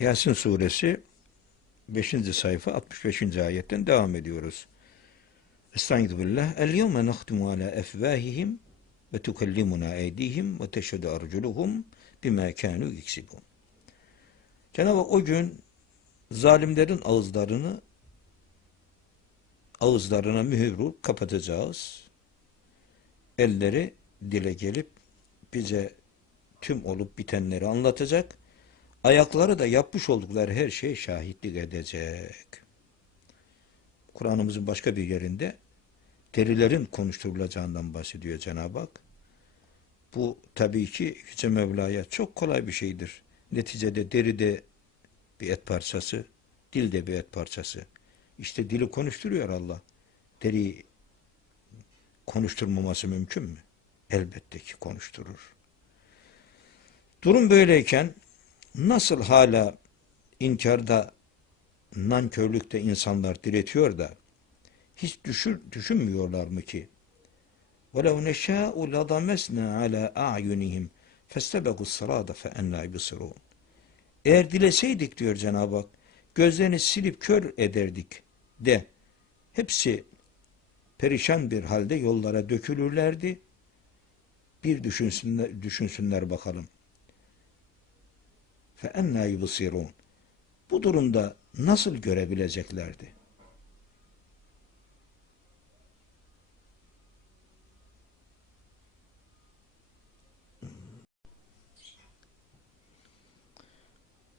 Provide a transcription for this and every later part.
Yasin suresi 5. sayfa 65. ayetten devam ediyoruz. Estaizu billah. El yevme nahtimu ala efvahihim ve tukellimuna eydihim ve teşhedü arculuhum bima kanu yeksibun. Cenab-ı o gün zalimlerin ağızlarını ağızlarına mühür vurup kapatacağız. Elleri dile gelip bize tüm olup bitenleri anlatacak. Ayakları da yapmış oldukları her şeye şahitlik edecek. Kur'an'ımızın başka bir yerinde derilerin konuşturulacağından bahsediyor Cenab-ı Hak. Bu tabii ki Yüce Mevla'ya çok kolay bir şeydir. Neticede deri de bir et parçası, dil de bir et parçası. İşte dili konuşturuyor Allah. Deri konuşturmaması mümkün mü? Elbette ki konuşturur. Durum böyleyken nasıl hala inkarda, nankörlükte insanlar diretiyor da hiç düşün, düşünmüyorlar mı ki? وَلَوْ نَشَاءُ لَضَمَسْنَا عَلَى أَعْيُنِهِمْ فَاسْتَبَقُوا الصَّرَاطَ فَاَنَّا يُبْصِرُونَ Eğer dileseydik diyor Cenab-ı Hak, gözlerini silip kör ederdik de hepsi perişan bir halde yollara dökülürlerdi. Bir düşünsünler, düşünsünler bakalım. فَاَنَّا يُبْصِرُونَ Bu durumda nasıl görebileceklerdi?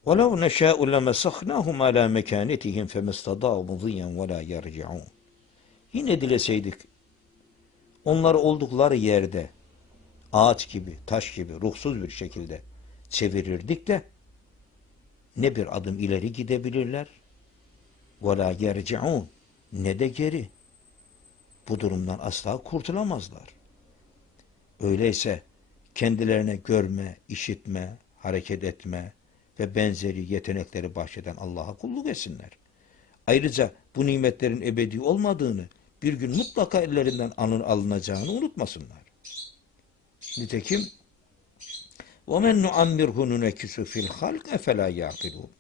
وَلَوْ نَشَاءُ لَمَسَخْنَاهُمْ عَلَى مَكَانِتِهِمْ فَمَا اسْتَطَاعُوا مُضِيًّا وَلَا يَرْجِعُونَ Yine dileseydik onları oldukları yerde ağaç gibi, taş gibi, ruhsuz bir şekilde çevirirdik de ne bir adım ileri gidebilirler ve la yerci'un ne de geri. Bu durumdan asla kurtulamazlar. Öyleyse kendilerine görme, işitme, hareket etme ve benzeri yetenekleri bahşeden Allah'a kulluk etsinler. Ayrıca bu nimetlerin ebedi olmadığını, bir gün mutlaka ellerinden anın alınacağını unutmasınlar. Nitekim وَمَنْ نُعَمِّرْهُ نُنَكِسُ فِي الْخَلْقِ اَفَلَا يَعْقِلُونَ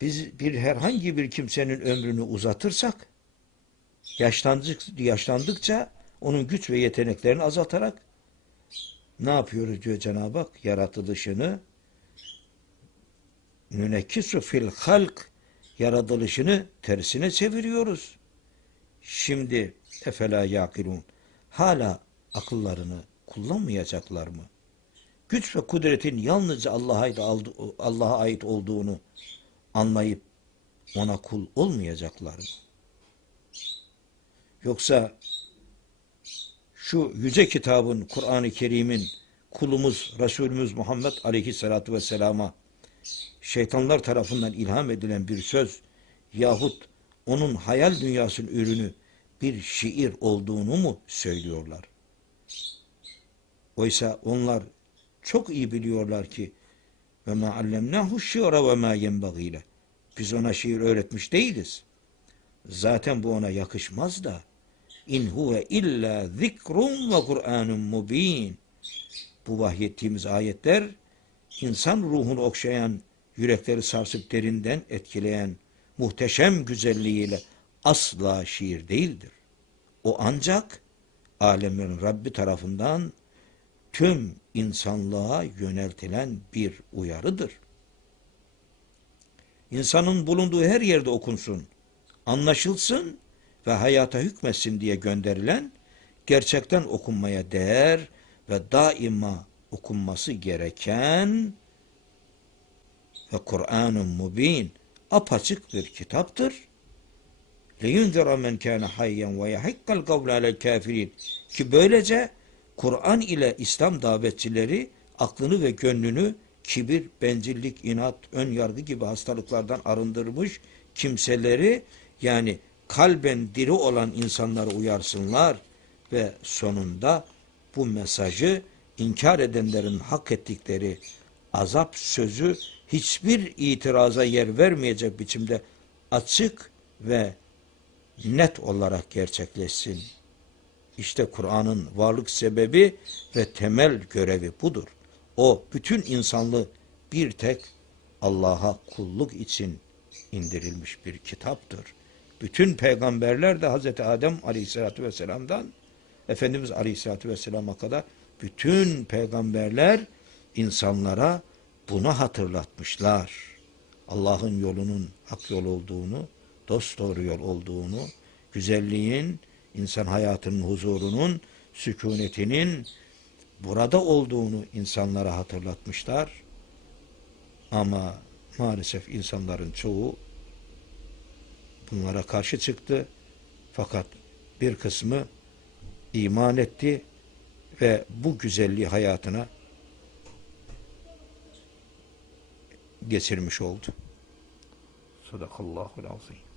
Biz bir herhangi bir kimsenin ömrünü uzatırsak, yaşlandık, yaşlandıkça onun güç ve yeteneklerini azaltarak ne yapıyoruz diyor Cenab-ı Hak? Yaratılışını nünekisu fil halk yaratılışını tersine çeviriyoruz. Şimdi efela yakilun hala akıllarını kullanmayacaklar mı? Güç ve kudretin yalnızca Allah'a ait, Allah'a ait olduğunu anlayıp ona kul olmayacaklar mı? Yoksa şu yüce kitabın, Kur'an-ı Kerim'in kulumuz, Resulümüz Muhammed Aleyhisselatü Vesselam'a şeytanlar tarafından ilham edilen bir söz yahut onun hayal dünyasının ürünü bir şiir olduğunu mu söylüyorlar? Oysa onlar çok iyi biliyorlar ki ve ma allemnahu şiira ve ma yenbagîle. Biz ona şiir öğretmiş değiliz. Zaten bu ona yakışmaz da. İn huve illa zikrun ve Kur'anun mubin. Bu vahyettiğimiz ayetler insan ruhunu okşayan, yürekleri sarsıp derinden etkileyen muhteşem güzelliğiyle asla şiir değildir. O ancak alemin Rabbi tarafından tüm insanlığa yöneltilen bir uyarıdır. İnsanın bulunduğu her yerde okunsun, anlaşılsın ve hayata hükmetsin diye gönderilen gerçekten okunmaya değer ve daima okunması gereken ve Kur'an-ı Mubin apaçık bir kitaptır. لِيُنْذَرَ مَنْ كَانَ حَيًّا وَيَحِقَّ الْقَوْلَ عَلَى الْكَافِرِينَ Ki böylece Kur'an ile İslam davetçileri aklını ve gönlünü kibir, bencillik, inat, ön yargı gibi hastalıklardan arındırmış kimseleri yani kalben diri olan insanları uyarsınlar ve sonunda bu mesajı inkar edenlerin hak ettikleri azap sözü hiçbir itiraza yer vermeyecek biçimde açık ve net olarak gerçekleşsin. İşte Kur'an'ın varlık sebebi ve temel görevi budur. O bütün insanlığı bir tek Allah'a kulluk için indirilmiş bir kitaptır. Bütün peygamberler de Hz. Adem Aleyhisselatü Vesselam'dan Efendimiz Aleyhisselatü Vesselam'a kadar bütün peygamberler insanlara bunu hatırlatmışlar. Allah'ın yolunun hak yol olduğunu, dost doğru yol olduğunu, güzelliğin, insan hayatının huzurunun, sükunetinin burada olduğunu insanlara hatırlatmışlar. Ama maalesef insanların çoğu bunlara karşı çıktı. Fakat bir kısmı iman etti ve bu güzelliği hayatına geçirmiş oldu. Sadakallahul azim.